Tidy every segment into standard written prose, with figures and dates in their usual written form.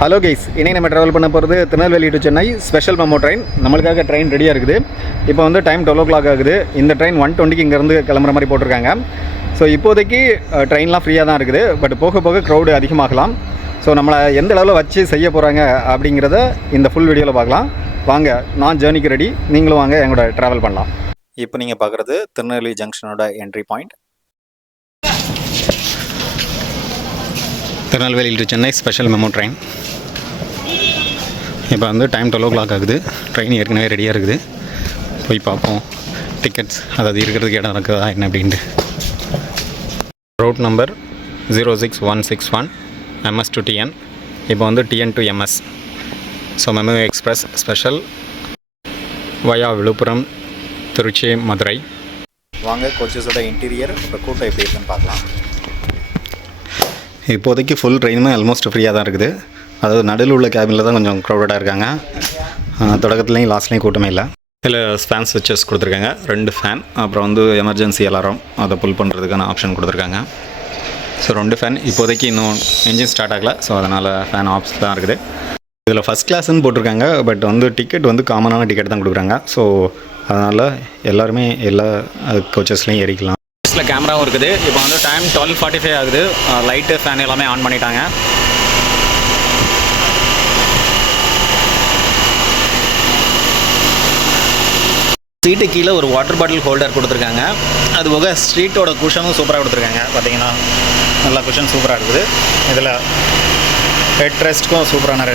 Hello guys, இன்றைக்கி நம்ம travel பண்ண போகிறது Tirunelveli to Chennai special memo train. நம்மளுக்காக ட்ரெயின் ரெடியாக இருக்குது. இப்போ வந்து டைம் 12 ஆகுது. இந்த ட்ரெயின் 1:20 இங்கேருந்து கிளம்புற மாதிரி போட்டிருக்காங்க. ஸோ இப்போதைக்கு ட்ரெயின்லாம் ஃப்ரீயாக தான் இருக்குது. பட் போக போக க்ரௌடு அதிகமாகலாம். ஸோ நம்மளை எந்த அளவில் வச்சு செய்ய போகிறாங்க அப்படிங்கிறத இந்த ஃபுல் வீடியோவில் பார்க்கலாம். வாங்க, நான் ஜேர்னிக்கு ரெடி, நீங்களும் வாங்க எங்களோட ட்ராவல் பண்ணலாம். இப்போ நீங்கள் பார்க்குறது திருநெல்வேலி ஜங்ஷனோட entry point. Tirunelveli to Chennai special memo train. இப்போ வந்து டைம் 12 ஆகுது. ட்ரெயின் ஏற்கனவே ரெடியாக இருக்குது. போய் பார்ப்போம் டிக்கெட்ஸ், அதாவது இருக்கிறதுக்கு இடம் இருக்குதா என்ன அப்படின்ட்டு. Route number 06161 MS to TN. இப்போ வந்து TN to MS. So memo express special via Villupuram, Trichy, Madurai. வாங்க கோச்சஸோட இன்டீரியர் இப்போ கூட்டம் எப்படி இருக்குன்னு பார்க்கலாம். இப்போதைக்கு ஃபுல் ட்ரெயினுமே ஆல்மோஸ்ட் ஃப்ரீயாக தான் இருக்குது. அதாவது நடுவில் உள்ள கேபினில் தான் கொஞ்சம் க்ரௌடடாக இருக்காங்க. தொடக்கத்துலேயும் லாஸ்ட்லேயும் கூட்டமே இல்லை. இதில் ஃபேன் ஸ்விட்சஸ் கொடுத்துருக்காங்க, 2 ஃபேன். அப்புறம் வந்து எமர்ஜென்சி அலாரம் அதை புல் பண்ணுறதுக்கான ஆப்ஷன் கொடுத்துருக்காங்க. So 2 fan. இப்போதைக்கு இன்னும் என்ஜின் ஸ்டார்ட் ஆகலை. ஸோ அதனால் ஃபேன் ஆப்ஸ் தான் இருக்குது. இதில் ஃபஸ்ட் கிளாஸ்ன்னு போட்டிருக்காங்க. பட் வந்து டிக்கெட் வந்து காமனான டிக்கெட் தான் கொடுக்குறாங்க. ஸோ அதனால் எல்லாருமே எல்லா கோச்சஸ்லையும் ஏறிக்கலாம். கேமராவும் இருக்குது. இப்போ வந்து டைம் 12:45 ஆகுது. லைட்டு ஃபேன் எல்லாமே ஆன் பண்ணிட்டாங்க. சீட்டு கீழே ஒரு வாட்டர் பாட்டில் ஹோல்டர் கொடுத்துருக்காங்க. அது போக ஸ்ட்ரீட்டோட குஷனும் சூப்பராக கொடுத்துருக்காங்க. பார்த்தீங்கன்னா நல்லா குஷன் சூப்பராக இருக்குது. இதில் ஹெட் ரெஸ்ட்க்கும் சூப்பரான.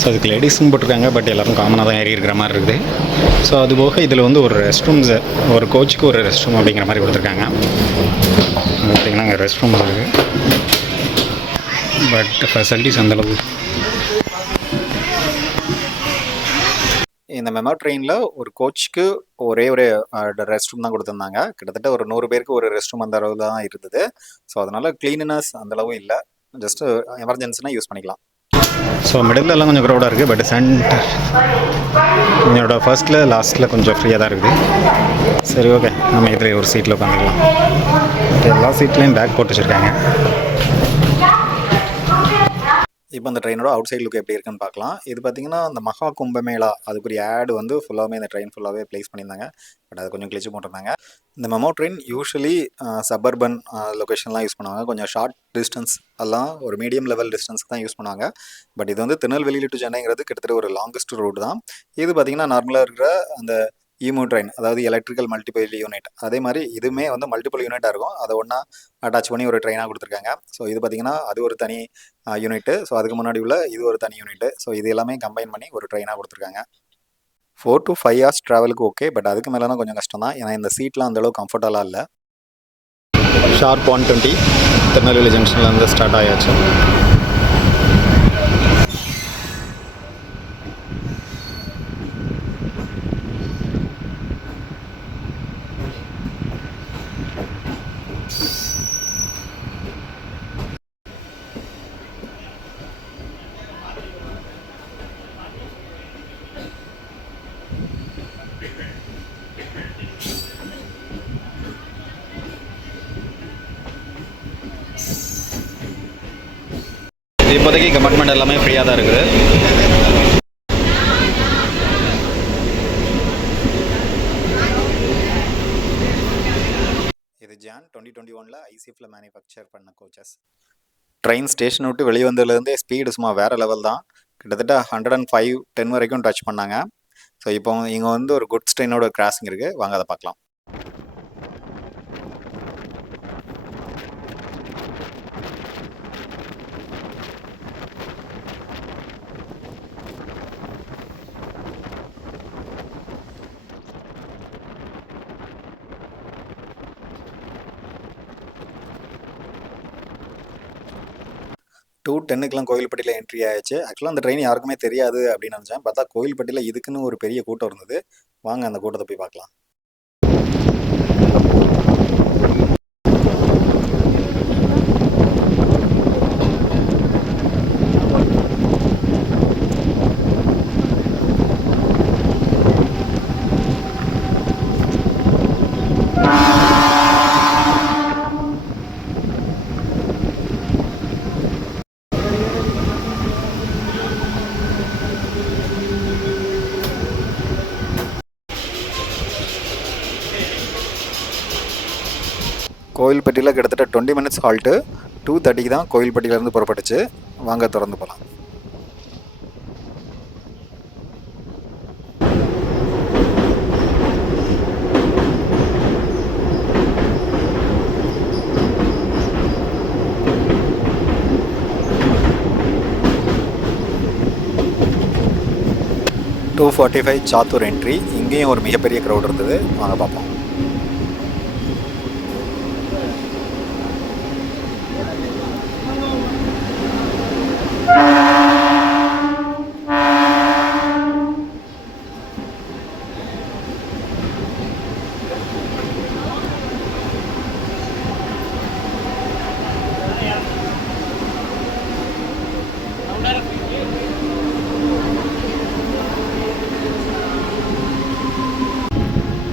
ஸோ அதுக்கு லேடிஸும் போட்டிருக்காங்க. பட் எல்லோரும் காமனாக தான் ஏறி இருக்கிற மாதிரி இருக்குது. ஸோ அது போக இதில் வந்து ஒரு ரெஸ்ட் ரூம்ஸ், ஒரு கோச்சுக்கு ஒரு ரெஸ்ட் ரூம் அப்படிங்கிற மாதிரி கொடுத்துருக்காங்க. பார்த்திங்கன்னா அங்கே ரெஸ்ட் ரூம் இருக்குது. பட் ஃபெசிலிட்டிஸ் அந்தளவு. இந்த மெமோ ட்ரெயினில் ஒரு கோச்சுக்கு ஒரே ஒரு ரெஸ்ட் ரூம் தான் கொடுத்துருந்தாங்க. கிட்டத்தட்ட ஒரு 100 பேருக்கு ஒரு ரெஸ்ட் ரூம் அந்த அளவு தான் இருந்தது. ஸோ அதனால் க்ளீனினஸ் அந்தளவும் இல்லை. ஜஸ்ட்டு எமர்ஜென்சினா யூஸ் பண்ணிக்கலாம். ஸோ மிடில் எல்லாம் கொஞ்சம் க்ரௌடாக இருக்குது. பட் சென்டர் என்னோட ஃபர்ஸ்ட்டில் லாஸ்ட்டில் கொஞ்சம் ஃப்ரீயாக தான் இருக்குது. சரி, ஓகே, நம்ம இதில் ஒரு சீட்டில் உட்காந்துக்கலாம். எல்லா சீட்லேயும் பேக் போட்டு வச்சுருக்காங்க. இப்போ இந்த ட்ரெயினோட அவுட் சைட் லுக் எப்படி இருக்குன்னு பார்க்கலாம். இது பார்த்திங்கன்னா இந்த மகா கும்பமேளா அதுக்குரிய ஆடு வந்து ஃபுல்லாகவே இந்த ட்ரெயின் ஃபுல்லாகவே ப்ளேஸ் பண்ணியிருந்தாங்க. பட் அது கொஞ்சம் கிளிச்சு போட்டிருந்தாங்க. இந்த மெமோ ட்ரெயின் யூஸ்வலி சபர்பன் லொக்கேஷன்லாம் யூஸ் பண்ணுவாங்க. கொஞ்சம் ஷார்ட் டிஸ்டன்ஸ் எல்லாம் ஒரு மீடியம் லெவல் டிஸ்டன்ஸ்க்கு தான் யூஸ் பண்ணுவாங்க. பட் இது வந்து திருநெல்வேலி டு சென்னைங்கிறது கிட்டத்தட்ட ஒரு லாங்கஸ்ட் ரூட் தான். இது பார்த்திங்கன்னா நார்மலாக இருக்கிற அந்த ஈமோ ட்ரெயின், அதாவது எலக்ட்ரிக்கல் மல்டிபிள் யூனிட், அதே மாதிரி இதுவுமே வந்து மல்டிபிள் யூனிட்டாக இருக்கும். அதை ஒன்றா அட்டாச் பண்ணி ஒரு ட்ரெயினாக கொடுத்துருக்காங்க. ஸோ இது பார்த்திங்கன்னா அது ஒரு தனி யூனிட்டு. ஸோ அதுக்கு முன்னாடி உள்ள இது ஒரு தனி யூனிட்டு. ஸோ இது எல்லாமே கம்பைன் பண்ணி ஒரு ட்ரெயினாக கொடுத்துருக்காங்க. 4 to 5 hours ட்ராவலுக்கு ஓகே. பட் அதுக்கு மேலேனா கொஞ்சம் கஷ்டம் தான். ஏன்னா இந்த சீட்லாம் அந்தளவுக்கு கம்ஃபர்டபுளாக இல்லை. ஷார்ப் 1:20 திருநெல்வேலி ஜங்ஷன்லேருந்து ஸ்டார்ட் ஆயாச்சு. இப்போதைக்கு கம்பார்ட்மெண்ட் எல்லாமே ஃப்ரீயாக தான் இருக்குது. இது ஜான் 2021 ICFல மேனுஃபேக்சர் பண்ண கோச்சஸ். ட்ரெயின் ஸ்டேஷன் விட்டு வெளியே வந்ததுலேருந்தே ஸ்பீடு சும்மா வேறு லெவல் தான். கிட்டத்தட்ட 105-10 வரைக்கும் டச் பண்ணாங்க. ஸோ இப்போ இங்கே வந்து ஒரு குட்ஸ் ட்ரெயினோட கிராசிங் இருக்குது. வாங்க அதை பார்க்கலாம். டூ 10க்குலாம் கோவில்பட்டியில் என்ட்ரி ஆயிடுச்சு. ஆக்சுவலாக அந்த ட்ரெயின் யாருக்குமே தெரியாது அப்படின்னு நினச்சேன். பார்த்தா கோவில்பட்டியில் இதுக்குன்னு ஒரு பெரிய கூட்டம் இருந்தது. வாங்க அந்த கூட்டத்தை போய் பார்க்கலாம். கோவில்பட்டியில் கிட்டத்தட்ட 20 மினிட்ஸ் ஹால்ட்டு. 2:30 தான் கோவில்பட்டியிலேருந்து புறப்பட்டுச்சு. வாங்க திறந்து போகலாம். Two 45 Sattur entry. இங்கேயும் ஒரு மிகப்பெரிய க்ரௌட் இருந்தது. வாங்க பார்ப்போம்.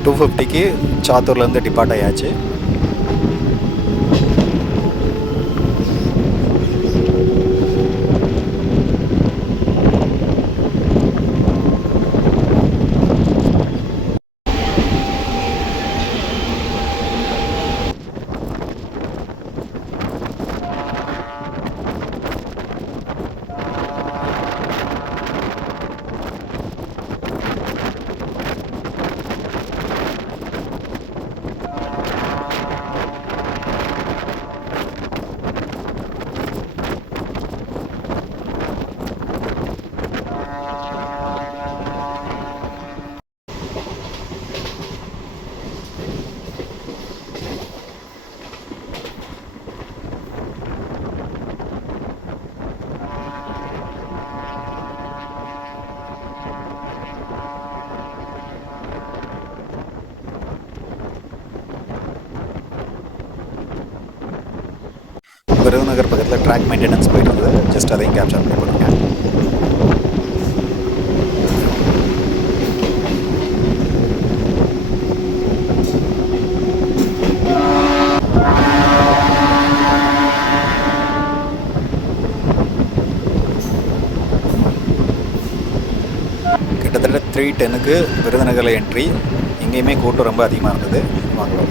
டூ 50க்கு சாத்தூர்லேருந்து டிபார்ட் ஆயாச்சு. விருதுநகர் பக்கத்தில் ட்ராக் மெயின்டெனன்ஸ் போயிட்டு இருந்தது. ஜஸ்ட் அதையும் கேப்சர் பண்ணி போட்டுருக்கேன். கிட்டத்தட்ட 3:10க்கு விருதுநகரில் என்ட்ரி. இங்கேயுமே கூட்டம் ரொம்ப அதிகமாக இருந்தது. வாங்க.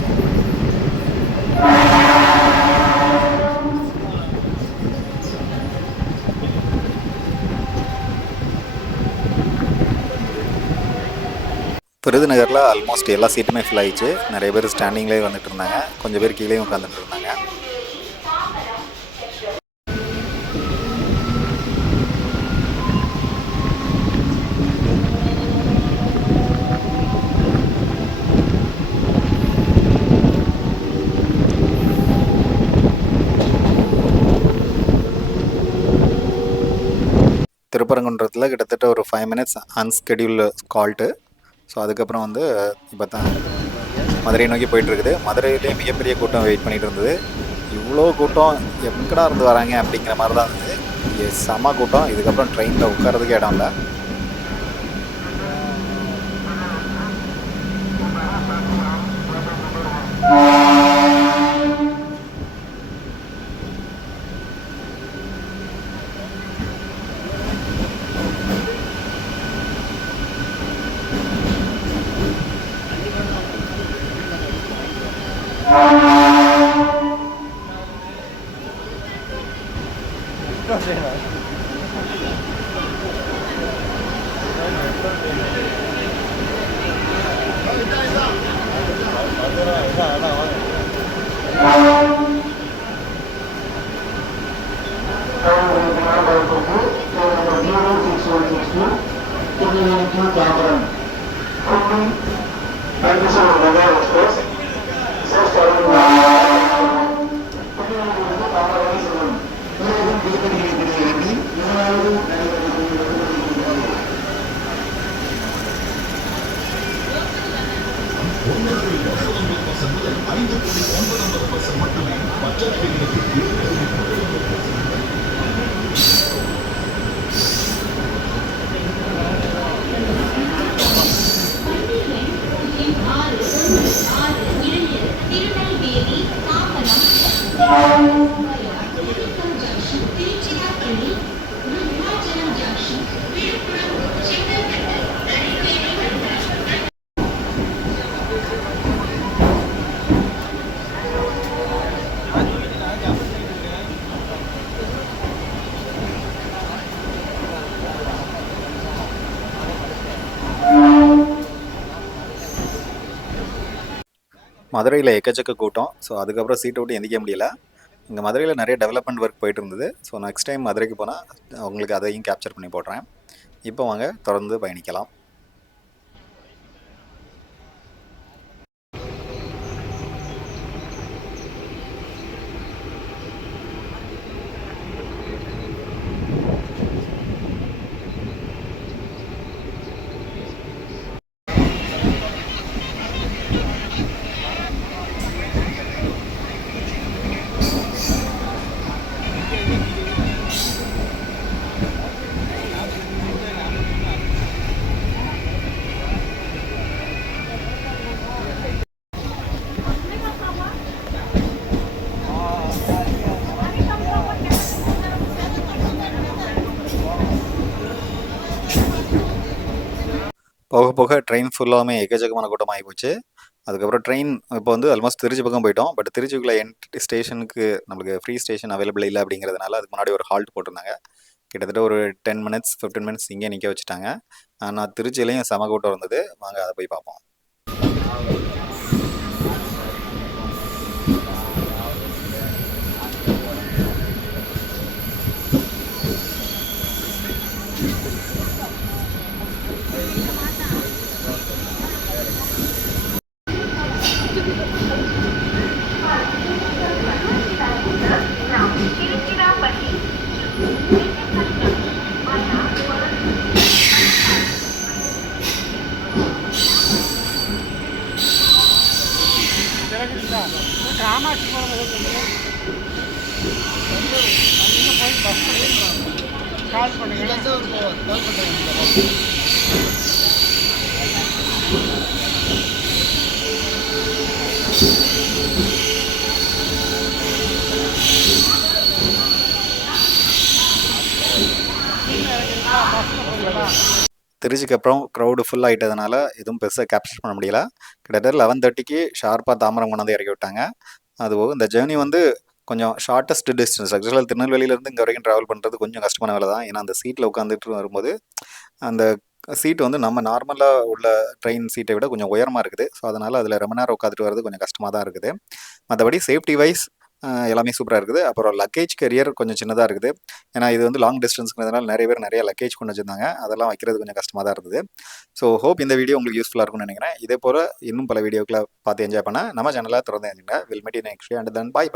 விருதுநகரில் ஆல்மோஸ்ட் எல்லா சீட்டுமே ஃபில் ஆயிடுச்சு. நிறைய பேர் ஸ்டாண்டிங்லேயே வந்துட்டு இருந்தாங்க. கொஞ்சம் பேர் கீழே உட்காந்துட்டு இருந்தாங்க. திருப்பரங்குன்றத்தில் கிட்டத்தட்ட ஒரு 5 மினிட்ஸ் அன்ஸ்கெடியூல்டு கால்ட்டு. ஸோ அதுக்கப்புறம் வந்து இப்போ தான் மதுரை நோக்கி போயிட்டுருக்குது. மதுரையிலேயே மிகப்பெரிய கூட்டம் வெயிட் பண்ணிகிட்டு இருந்தது. இவ்வளோ கூட்டம் எங்கடா இருந்து வராங்க அப்படிங்கிற மாதிரி தான் இருந்தது. செம கூட்டம். இதுக்கப்புறம் ட்ரெயினில் உட்காரதுக்கு இடம் இல்லை. மதுரையில் எக்கச்சக்க கூட்டம். ஸோ அதுக்கப்புறம் சீட்டை விட்டு எந்திக்க முடியல. இங்கே மதுரையில் நிறைய டெவலப்மெண்ட் ஒர்க் போயிட்டு இருந்தது. ஸோ நெக்ஸ்ட் டைம் மதுரைக்கு போனால் உங்களுக்கு அதையும் கேப்சர் பண்ணி போடுறேன். இப்போ வாங்க தொடர்ந்து பயணிக்கலாம். போக போக ட்ரெயின் ஃபுல்லாமே எக்கச்சக்கமான கூட்டம் ஆகி போச்சு. அதுக்கப்புறம் ட்ரெயின் இப்போ வந்து ஆல்மோஸ்ட் திருச்சி பக்கம் போயிட்டோம். பட் திருச்சிக்குள்ளே ஸ்டேஷனுக்கு நம்மளுக்கு ஃப்ரீ ஸ்டேஷன் அவைலபிள் இல்லை அப்படிங்கிறதுனால அதுக்கு முன்னாடி ஒரு ஹால்ட் போட்டிருந்தாங்க. கிட்டத்தட்ட ஒரு 10 மினிட்ஸ் 15 மினிட்ஸ் இங்கே நிற்க வச்சுட்டாங்க. ஆனால் திருச்சியிலையும் செம கூட்டம் இருந்தது. வாங்க அதை போய் பார்ப்போம். காமாட்சி போய் பஸ் கால் பண்ணுங்க. திருச்சிக்கு அப்புறம் க்ரௌடு ஃபுல் ஆகிட்டதுனால எதுவும் பெருசாக கேப்சர் பண்ண முடியல. கிட்டத்தட்ட 11:30க்கு ஷார்ப்பாக தாம்பரம் கொண்டாந்து இறக்கி விட்டாங்க. அதுபோக இந்த ஜேர்னி வந்து கொஞ்சம் ஷார்ட்டஸ்ட் டிஸ்டன்ஸ். ஆக்சுவலாக திருநெல்வேலியிலேருந்து இங்கே வரைக்கும் ட்ராவல் பண்ணுறது கொஞ்சம் கஷ்டமான வேலை தான். ஏன்னா அந்த சீட்டில் உட்காந்துட்டு வரும்போது அந்த சீட்டு வந்து நம்ம நார்மலாக உள்ள ட்ரெயின் சீட்டை விட கொஞ்சம் உயரமாக இருக்குது. ஸோ அதனால் அதில் ரொம்ப நேரம் உட்காந்துட்டு வர்றது கொஞ்சம் கஷ்டமாக தான் இருக்குது. மற்றபடி சேஃப்டி வைஸ் எல்லாமே சூப்பராக இருக்குது. அப்புறம் லக்கேஜ் கரியர் கொஞ்சம் சின்னதாக இருக்குது. ஏன்னா இது வந்து லாங் டிஸ்டன்ஸ்ங்கிறதுனால நிறைய பேர் நிறைய லக்கேஜ் கொண்டு வச்சுருந்தாங்க. அதெல்லாம் வைக்கிறது கொஞ்சம் கஷ்டமாக தான் இருந்தது. ஸோ ஹோப் இந்த வீடியோ உங்களுக்கு யூஸ்ஃபுல்லாக இருக்கும்னு நினைக்கிறேன். இதே போல் இன்னும் பல வீடியோக்களை பார்த்து என்ஜாய் பண்ண நம்ம சேனலை தொடர்ந்து எழுதுங்க. Will meet in next video. And then by.